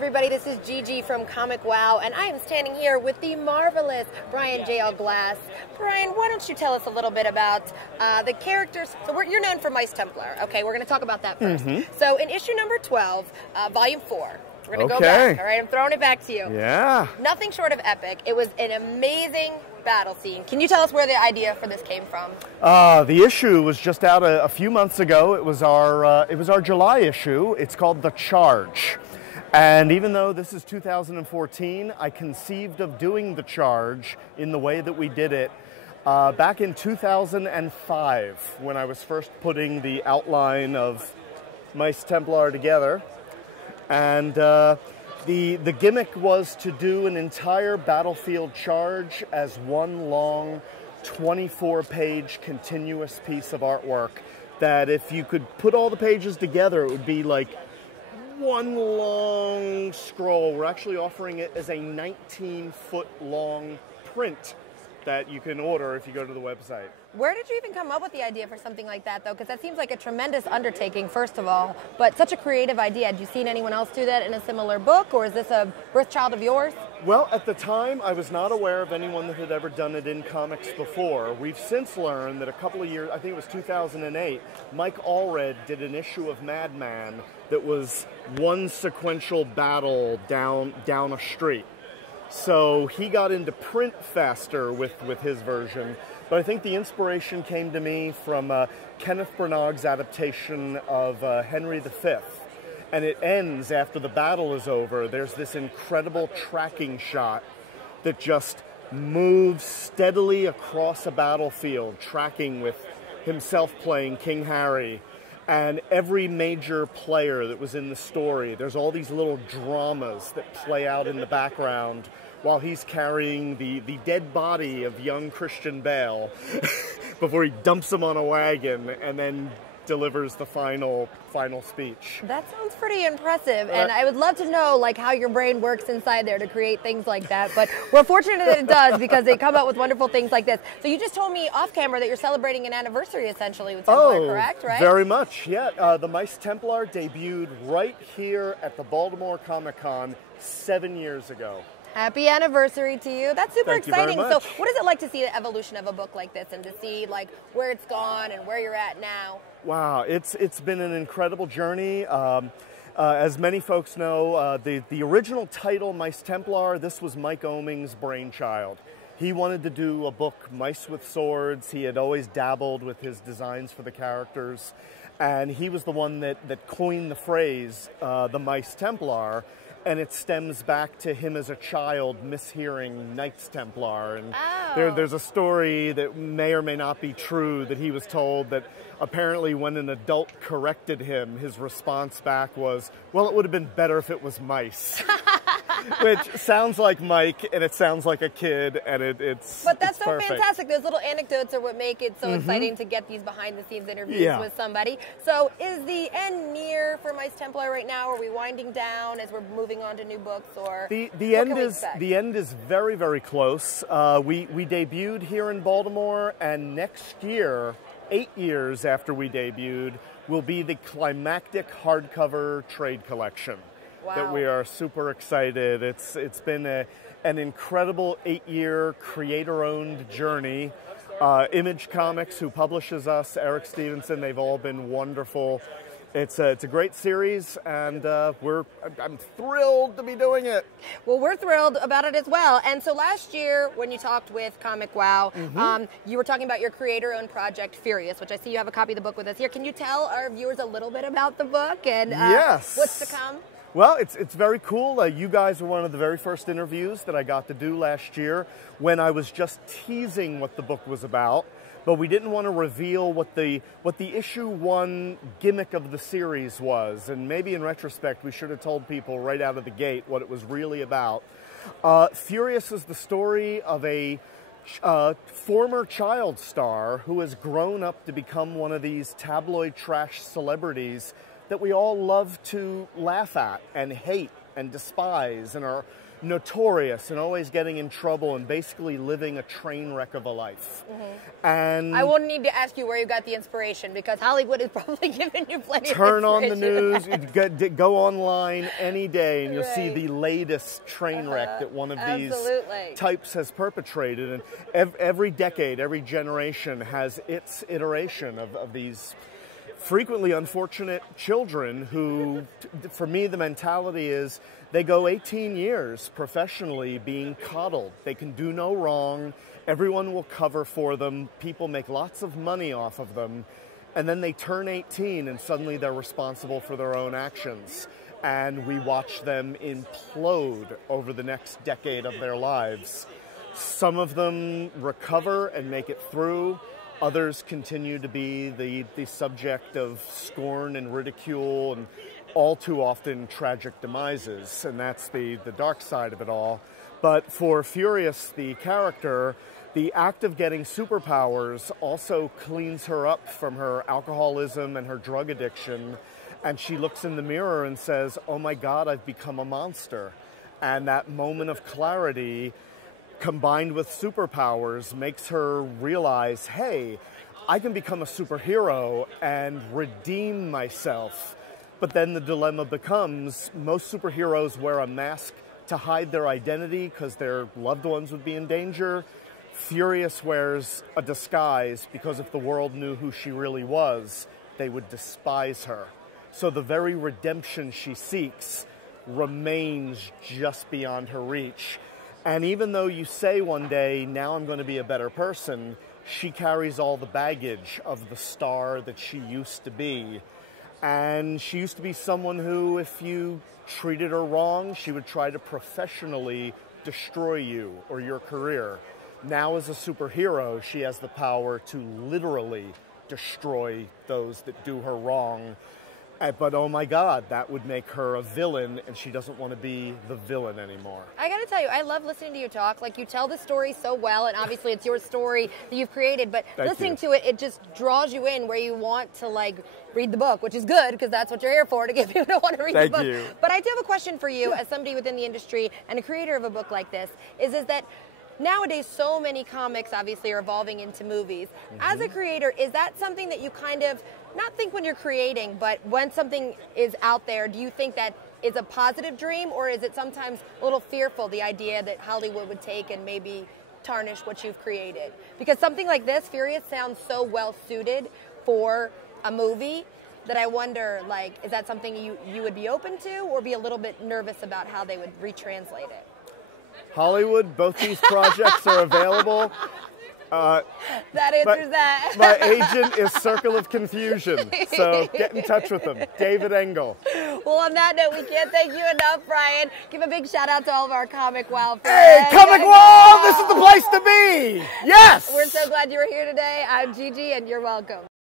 everybody, this is Gigi from ComicWow, and I am standing here with the marvelous Bryan J.L.Glass. Bryan, why don't you tell us a little bit about the characters? So you're known for Mice Templar. Okay, we're going to talk about that first. So in issue number 12, volume 4, we're going to go back. All right, I'm throwing it back to you. Yeah. Nothing short of epic. It was an amazing battle scene. Can you tell us where the idea for this came from? The issue was just out a few months ago. It was our July issue. It's called The Charge. And even though this is 2014, I conceived of doing The Charge in the way that we did it back in 2005 when I was first putting the outline of Mice Templar together. And the gimmick was to do an entire battlefield charge as one long 24-page continuous piece of artwork that if you could put all the pages together, it would be like one long scroll. We're actually offering it as a 19-foot long print that you can order if you go to the website. Where did you even come up with the idea for something like that, though? Because that seems like a tremendous undertaking, first of all, but such a creative idea. Had you seen anyone else do that in a similar book, or is this a birthchild of yours? Well, at the time, I was not aware of anyone that had ever done it in comics before. We've since learned that a couple of years, I think it was 2008, Mike Allred did an issue of Madman that was one sequential battle down a street. So he got into print faster with his version. But I think the inspiration came to me from Kenneth Branagh's adaptation of Henry V. And it ends after the battle is over. There's this incredible tracking shot that just moves steadily across a battlefield, tracking with himself playing King Harry. And every major player that was in the story, there's all these little dramas that play out in the background while he's carrying the dead body of young Christian Bale before he dumps him on a wagon and then delivers the final speech. That sounds pretty impressive, and I would love to know like how your brain works inside there to create things like that, but we're fortunate that it does because they come out with wonderful things like this. So you just told me off camera that you're celebrating an anniversary essentially with Templar, correct? Right? Very much, yeah. The Mice Templar debuted right here at the Baltimore Comic-Con 7 years ago. Happy anniversary to you. That's super exciting. Thank you very much. So what is it like to see the evolution of a book like this and to see like where it's gone and where you're at now? Wow, it's been an incredible journey. As many folks know, the original title, Mice Templar, this was Mike Oeming's brainchild. He wanted to do a book, Mice with Swords. He had always dabbled with his designs for the characters. And he was the one that coined the phrase, the Mice Templar. And it stems back to him as a child mishearing Knights Templar. And there's a story that may or may not be true that he was told that apparently when an adult corrected him, his response back was, well, it would have been better if it was mice. Which sounds like Mike, and it sounds like a kid, and it's But that's so perfect. fantastic. Those little anecdotes are what make it so exciting to get these behind-the-scenes interviews with somebody. So is the end near for Mice Templar right now? Are we winding down as we're moving on to new books, or the end is very, very close. We debuted here in Baltimore, and next year, 8 years after we debuted, will be the climactic hardcover trade collection. Wow. That we are super excited. It's been an incredible 8-year creator-owned journey. Image Comics, who publishes us, Eric Stevenson, they've all been wonderful. It's a great series, and I'm thrilled to be doing it. Well, we're thrilled about it as well. And so last year, when you talked with ComicWow, you were talking about your creator-owned project, Furious, which I see you have a copy of the book with us here. Can you tell our viewers a little bit about the book and what's to come? Well, it's very cool. You guys were one of the very first interviews that I got to do last year when I was just teasing what the book was about. But we didn't want to reveal what the issue 1 gimmick of the series was. And maybe in retrospect, we should have told people right out of the gate what it was really about. Furious is the story of a former child star who has grown up to become one of these tabloid trash celebrities that we all love to laugh at and hate and despise and are notorious and always getting in trouble and basically living a train wreck of a life. And I won't need to ask you where you got the inspiration, because Hollywood has probably given you plenty of turn on the inspiration. news, go online any day, and you'll see the latest train wreck that one of these types has perpetrated. And every decade, every generation has its iteration of these frequently unfortunate children who, for me, the mentality is they go 18 years professionally being coddled. They can do no wrong. Everyone will cover for them. People make lots of money off of them. And then they turn 18 and suddenly they're responsible for their own actions. And we watch them implode over the next decade of their lives. Some of them recover and make it through. Others continue to be the subject of scorn and ridicule and all too often tragic demises, and that's the dark side of it all. But for Furious, the character, the act of getting superpowers also cleans her up from her alcoholism and her drug addiction, and she looks in the mirror and says, oh my God, I've become a monster. And that moment of clarity combined with superpowers makes her realize, hey, I can become a superhero and redeem myself. But then the dilemma becomes, most superheroes wear a mask to hide their identity because their loved ones would be in danger. Furious wears a disguise because if the world knew who she really was, they would despise her. So the very redemption she seeks remains just beyond her reach. And even though you say one day, now I'm going to be a better person, she carries all the baggage of the star that she used to be. And she used to be someone who, if you treated her wrong, she would try to professionally destroy you or your career. Now as a superhero, she has the power to literally destroy those that do her wrong. But oh my God, that would make her a villain, and she doesn't want to be the villain anymore. I gotta tell you, I love listening to you talk. Like, you tell the story so well, and obviously it's your story that you've created, but listening to it, it just draws you in where you want to, like, read the book, which is good, because that's what you're here for, to get people to want to read the book. Thank you. But I do have a question for you, as somebody within the industry and a creator of a book like this, is that nowadays so many comics obviously are evolving into movies. As a creator, is that something that you kind of, not think when you're creating, but when something is out there, do you think that is a positive dream, or is it sometimes a little fearful, the idea that Hollywood would take and maybe tarnish what you've created? Because something like this, Furious, sounds so well suited for a movie that I wonder, like, is that something you would be open to, or be a little bit nervous about how they would retranslate it? Hollywood, both these projects are available. That answers that. My agent is Circle of Confusion, so get in touch with him, David Engel. Well, on that note, we can't thank you enough, Bryan. Give a big shout out to all of our ComicWow fans. Hey, ComicWow, this is the place to be. Yes! We're so glad you were here today. I'm Gigi, and you're welcome.